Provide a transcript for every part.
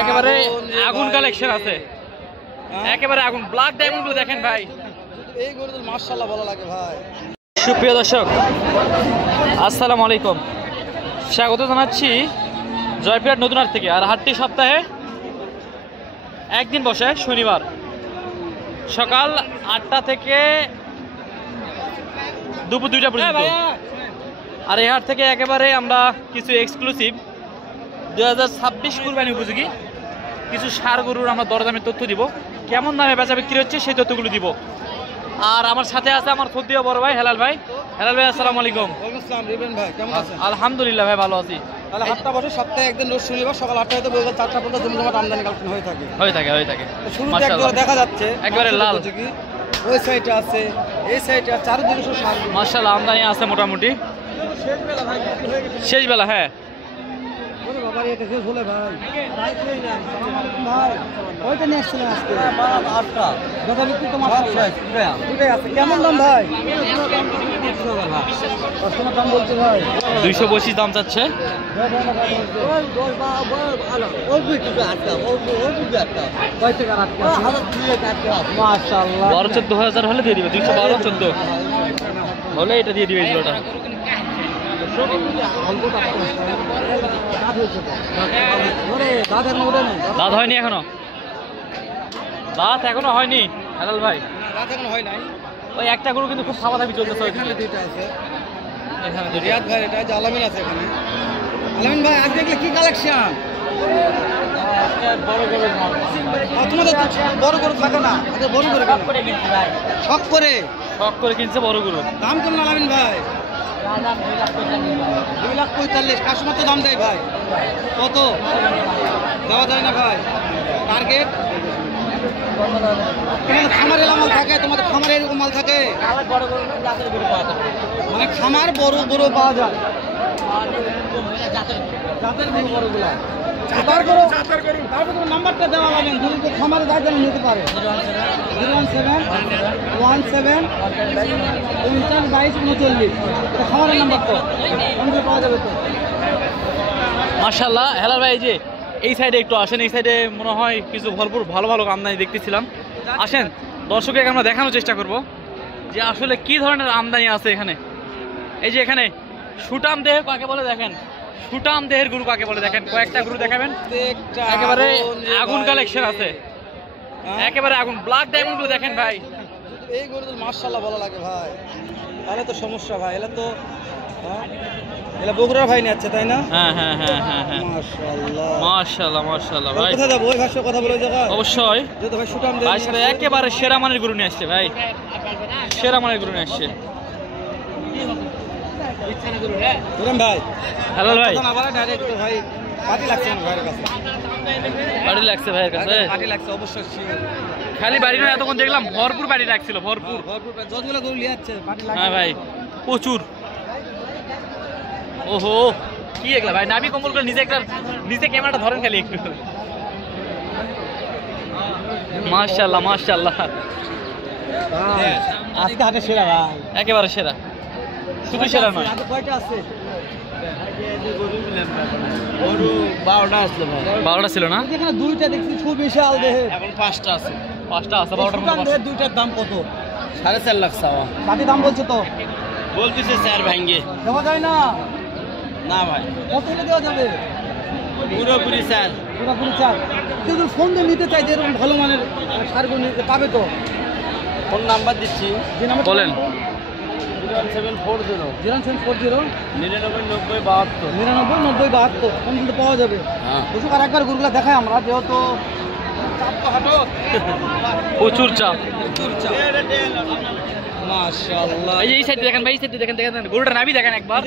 একেবারে আগুন কালেকশন আছে, একেবারে আগুন। ব্ল্যাক ডায়মন্ড গুলো দেখেন ভাই, এই গরু তো মাশাআল্লাহ ভালো লাগে ভাই। সুপ্রিয় দর্শক আসসালামু আলাইকুম, স্বাগত জানাচ্ছি জয়পুরহাট নতুন হাট থেকে। আর হাটটি সপ্তাহে একদিন বসে, শনিবার সকাল 8টা থেকে দুপুর 2টা পর্যন্ত। আর এই হাট থেকে একেবারে আমরা কিছু এক্সক্লুসিভ 2026 কুরবানি উপযোগী কিছু ষাঁড় গরুর আমরা দরদামের তথ্য দিব, কেমন দামে বেচা বিক্রি হচ্ছে সেই তথ্যগুলো দিব। আর আমার সাথে আছে আমার সদ্যীয় বড় ভাই হেলাল ভাই। হেলাল ভাই আসসালামু আলাইকুম। ওয়ালাইকুম আসসালাম রিবেন ভাই, কেমন আছেন? আলহামদুলিল্লাহ ভাই, ভালো আছি। তাহলে হাটটা বসে সপ্তাহে একদিন রোজ শনিবার সকাল 8টা থেকে বিকেল 4টা পর্যন্ত জমজমাট আমদানি কালেকশন হয়ে থাকে। শুরুতে একবার দেখা যাচ্ছে একবারে লাল, ওই সাইডে আছে, এই সাইডে আছে, চারদিকে সব ষাঁড় মাশাআল্লাহ আমদানি আছে মোটামুটি। শেষ বেলা হ্যাঁ ওরে বাবা এটা শেষ হলে ভাই ভাই কই না ভাই ওইটা নিয়ে আসছেন আজকে 8টা দাদা বিক্রি তো মাশাআল্লাহ দুটাই আছে। কেমন দাম ভাই? কাস্টমার দাম বলছে ভাই 225 দাম চাচ্ছে। মাশাআল্লাহ 12-14 হলে দিয়ে দিবে, 212-14 হলে এটা দিয়ে দিবে। এগুলোটা দাঁত হয়নি এখনো, দাঁত এখনো হয়নি হেলাল ভাই, রাত এখন হয় নাই। ওই একটা গরু কিন্তু খুব সাবাধাবি চলতেছে। এখানে দুইটা আছে, এখানে দুটো। রিয়াদ ভাই এটা যে আলামিন আছে এখানে। আলামিন ভাই আজ দেখলে কি কালেকশন? তোমাদের বড় গরু থাকে না, বড় গরু শখ করে কিনছে বড় গরু। দাম কেমন আলামিন ভাই? 2,45,000। কাস্টমার তো দাম দেয় ভাই, কত দেওয়া যায় না ভাই? টার্গেট খামারে মাল থাকে, তোমাদের খামারে এরকম মাল থাকে, মানে খামার বড় গরু পাওয়া যায়, জাতের বড়গুলা। নাম্বারটা দেওয়া লাগেন, যদি খামারে যায় যেন নিতে পারে। 017-17-17-22-39 এটা খামারের নাম্বার, তো পাওয়া যাবে তো। মাশাআল্লাহ হেলাল ভাই, এই যে এই সাইডে একটু আসেন, এই সাইডে মনে হয় কিছু ভরপুর ভালো ভালো আমদানি দেখতেছিলাম। আসেন দর্শককে আমরা দেখানোর চেষ্টা করব যে আসলে কি ধরনের আমদানি আছে এখানে। এই যে এখানে সুটাম দেহ কাকে বলে দেখেন, সুটাম দেহের গরু কাকে বলে দেখেন, কয়েকটা গরু দেখাবেন, একেবারে আগুন কালেকশন আছে, একেবারে আগুন। ব্ল্যাক ডায়মন্ড গুলো দেখেন ভাই, এই গরু তো মাশাআল্লাহ ভালো লাগে ভাই। তাহলে তো সমস্যা ভাই, এলা তো এলা বগুড়ার ভাই নিয়ে যাচ্ছে তাই না? হ্যাঁ হ্যাঁ হ্যাঁ হ্যাঁ হ্যাঁ মাশাআল্লাহ মাশাআল্লাহ মাশাআল্লাহ ভাই। কোথায় যাবো? ওই ভাষায় কথা বলে জায়গা অবশ্যই যেহেতু ভাই সুটাম দেহ ভাই সাথে একেবারে সেরা মানের গরু নিয়ে আসছে ভাই, সেরা মানের গরু নিয়ে আসছে ভাই। হেলাল ভাই আবার ডাইরেক্ট ভাই পার্টি লাগছে না ভাইয়ের কাছে, বাড়ি লাগছে ভাইয়ের কাছে, পার্টি লাগছে অবশ্যই। খালি বাড়ি নয়, এতক্ষণ দেখলাম ভরপুর বাড়ি লাগছিল, ভরপুর যতগুলো গরু নিয়ে যাচ্ছে পার্টি লাগছে। হ্যাঁ ভাই প্রচুর। ওহো কি এগুলা ভাই, নাভি কম্বল করে নিজে ক্যামেরাটা ধরেন খালি একটু। মাশাআল্লাহ মাশাআল্লাহ, আজকে হাটে সেরা ভাই, একেবারে সেরা, শুধু সেরা নয়। কয়টা আছে? গরু 12টা আসলো ভাই, 12টা ছিল না? এখানে দুইটা দেখছি খুব বিশাল দেহে, এখন 5টা আছে, 5টা আছে। 12টার মধ্যে দুইটার দাম কত? 4.5 লাখ চাওয়া, পাটি দাম বলছে তো, বলতেছে 4 ভাঙ্গে দেওয়া যায় না? না ভাই, কত হলে দেওয়া যাবে? পুরোপুরি 4, পুরোপুরি 4। কিন্তু ফোন দিয়ে নিতে চাই যে এরকম ভালো মানের সারগুলো নিতে পাবে তো? ফোন নাম্বার দিচ্ছি, বলেন। 01740 99-90-72 99-90-72 ফোন কিন্তু পাওয়া যাবে। বুঝুক আর একবার গরুগুলা দেখাই আমরা, যেহেতু প্রচুর চাপ। মাশাআল্লাহ, এই যে এই সাইডে দেখেন ভাই, এই সাইডে দেখেন, গরুটা নাভি দেখেন একবার।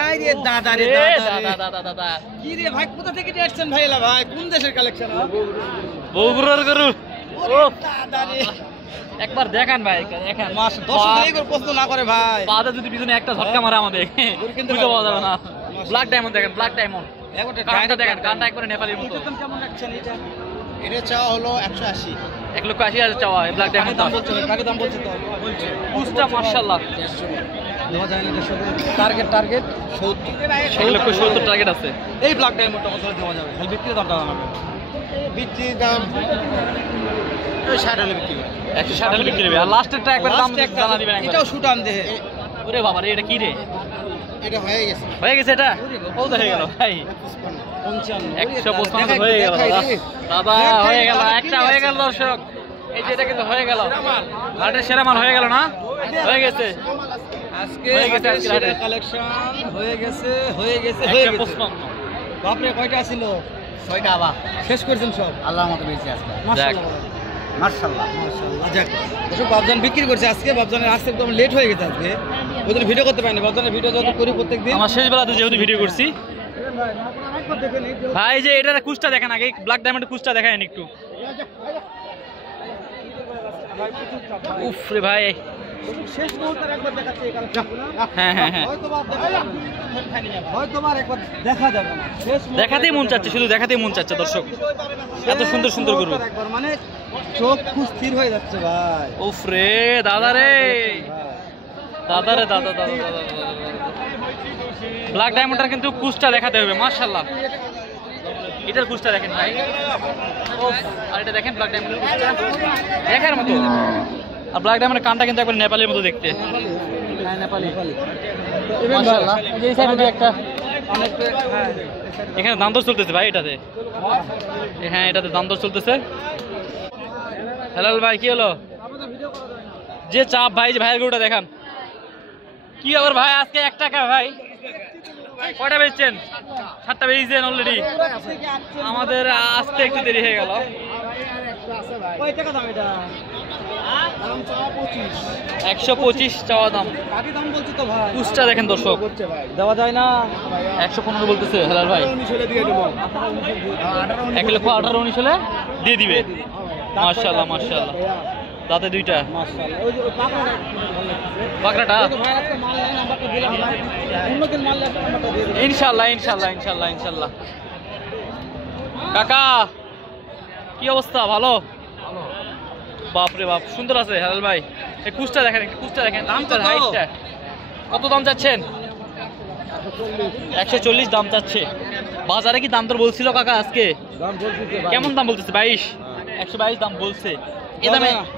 আরে দাদা রে দাদা কি রে ভাই, কোথা থেকে নিয়ে আসছেন ভাই? এলা ভাই কোন দেশের কালেকশন? বগুড়ার গরু। ও দাদা রে একবার দেখান ভাই, দেখেন। প্রশ্ন না করে ভাই, পাদা যদি পিছনে একটা ঝটকা মারে আমাদের বুঝতে পাওয়া যাবে না। ব্ল্যাক ডায়মন্ড দেখেন, ব্ল্যাক ডায়মন্ড কানটা দেখেন, কানটা একবারে নেপালির মতো। কেমন রাখছেন এটা? এটা চাওয়া হলো 180, 1,80,000 চাওয়া ব্ল্যাক ডায়মন্ড। দাম বলছে, গাড়ি দাম বলছে তো, বুঝটা মাশাআল্লাহ দেওয়া যায় না, এটার সাথে টার্গেট 1,70,000 টার্গেট আছে। এই ব্ল্যাক ডায়মন্ডটা কত দেওয়া যাবে? খালি বিক্রি দামটা জানাবে। বিক্রির দাম 60 হলে বিক্রি হবে, 160 হলে বিক্রি হবে। আর লাস্টেরটা একবার দাম জানা দিবেন একবার। এটাও শুটান দেহে। ওরে বাবা রে, এটা কি রে? এটা হয়ে গেছে, এটা কত হয়ে গেল ভাই? 155 হয়ে গেল দাদা, হয়ে গেল, একটা হয়ে গেল দর্শক। এই যে এটা কিন্তু হয়ে গেল, হাটের সেরা মাল হয়ে গেল না? হয়ে গেছে আজকে হয়ে গেছে, আজকে সেরা কালেকশন হয়ে গেছে। 155। বাপরে কয়টা ছিল? 6টা আবার শেষ করেছেন সব? আল্লাহর মতো পেয়েছি আজকে। মাশাআল্লাহ মাশাআল্লাহ। মাশাআল্লাহ। যাক দর্শক, বাবজান বিক্রি করছে আজকে। বাবজানের আসতে একদম লেট হয়ে গেছে আজকে, ওই জন্য ভিডিও করতে পারিনি। বাবজানের ভিডিও যত করি প্রত্যেকদিন। আমার শেষ বেলাতে যেহেতু ভিডিও করছি ভাই, যে এটার কুচটা দেখেন আগে, ব্ল্যাক ডায়মন্ডের কুচটা দেখায় একটু। উফ রে ভাই, শেষ মুহূর্তে একবার দেখাচ্ছে এই কালেকশনগুলো। হ্যাঁ হ্যাঁ হ্যাঁ, হয়তো একবার দেখা যাবে না, শেষ মুহূর্তে দেখাতেই মন চাচ্ছে, শুধু দেখাতেই মন চাচ্ছে দর্শক, এত সুন্দর সুন্দর গরু। একবার মানে চোখ খুব স্থির হয়ে যাচ্ছে ভাই। উফ রে দাদা রে, দাদা রে দাদা দাদা, ব্ল্যাক ডায়মন্ডটার কিন্তু কুচটা দেখাতে হবে। মাশাআল্লাহ, এটার কুচটা দেখেন ভাই। উফ, আর এটা দেখেন ব্ল্যাক ডায়মন্ডের কুচটা দেখার মতো। আর ব্ল্যাক ডায়মন্ডের কানটা কিন্তু একবার নেপালের মতো দেখতে। হ্যাঁ, নেপালি। মাশাআল্লাহ, এই সাইডে একটা এখানে দাম দর চলতেছে ভাই, এটাতে। হ্যাঁ, এটাতে দাম দর চলতেছে। হেলাল ভাই, কি হলো? যে চাপ ভাই, যে ভাইয়ের গরুটা দেখান। কি আবার ভাই আজকে 1 টাকা ভাই? কয়টা বেচছেন? 7টা বেচছেন অলরেডি। আমাদের আসতে একটু দেরি হয়ে গেল। কয় টাকা দাম এটা? দাম চাওয়া 25। 125 চাওয়া দাম। কাকি দাম বলছি তো ভাই। কুচটা দেখেন দর্শক, দেওয়া যায় না। 115 বলতেছে হেলাল ভাই। 19 হলে দিয়ে দেবো। 1,18,19 হলে দিয়ে দিবে। মাশাআল্লাহ মাশাআল্লাহ, দাঁতে 2টা। মাশাআল্লাহ। ওই যে পাকড়াটা ভালো লাগছে। বাকরাটা ওই যে ভাই আজকে মাল নাই, নাম্বারটা দিলাম ভাই। অন্যদিন মাল লাগবে, নাম্বারটা দিয়ে দেব। ইনশাআল্লাহ ইনশাআল্লাহ ইনশাআল্লাহ ইনশাআল্লাহ। কাকা কি অবস্থা? ভালো? বাপ রে বাপ, সুন্দর আছে হেলাল ভাই। এই কুচটা দেখেন, কুচটা দেখেন, দামটার হাইটটা কত দাম চাচ্ছেন? 140 দাম চাচ্ছে। বাজারে কি দাম তোর বলছিল কাকা আজকে? দাম বলছি তো ভাই। কেমন দাম বলতেছে? 22, 122 দাম বলছে।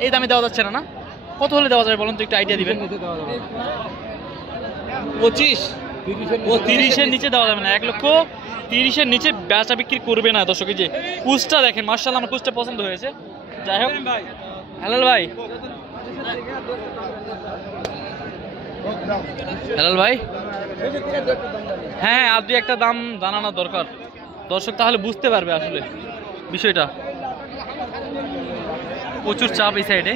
এই দামে দেওয়া যাচ্ছে না না? কত হলে দেওয়া যাবে বলুন তো, একটু আইডিয়া দিবেন। 25। ও 30-এর নিচে দেওয়া যাবে না। 1,30,000-এর নিচে বেচা বিক্রি করবে না দর্শক। এই যে কুচটা দেখেন, মাশাআল্লাহ, আমার কুচটা পছন্দ হয়েছে। যাই হোক হেলাল ভাই, হেলাল ভাই, হ্যাঁ আর 2-1টা দাম জানানো দরকার দর্শক, তাহলে বুঝতে পারবে আসলে বিষয়টা। প্রচুর চাপ এই সাইডে।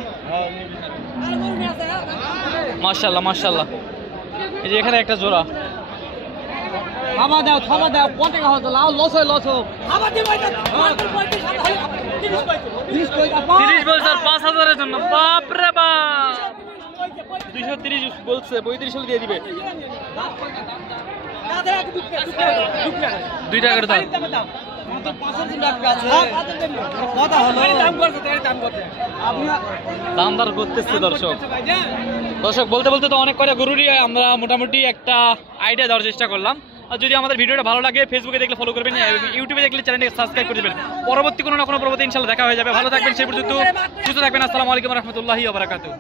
মাশাআল্লাহ মাশাআল্লাহ, এই যে এখানে একটা জোড়া। খাওয়া দাও, কত টাকা হতো? লাও লস হয়, লস হোক। আবার দিই ভাই, 30 কইটা 30 বলছে আর 5,000-এর জন্য। বাপ রে বাপ, 230 বলছে, 35 হলে দিয়ে দিবে। 2 টাকা করে দাম। দাম দর করতেছে দর্শক। দর্শক বলতে বলতে তো অনেক কয়টা গরুরই আমরা মোটামুটি একটা আইডিয়া দেওয়ার চেষ্টা করলাম। আর যদি আমাদের ভিডিওটা ভালো লাগে, ফেসবুকে দেখলে ফলো করবেন, ইউটিউবে দেখলে চ্যানেলটিকে সাবস্ক্রাইব করে দেবেন। পরবর্তী কোনো না কোনো পরবর্তী ইনশাআল্লাহ দেখা হয়ে যাবে। ভালো থাকবেন, সেই পর্যন্ত সুস্থ থাকবেন। আসসালামু আলাইকুম ওয়া রাহমাতুল্লাহি ওয়া বারাকাতুহু।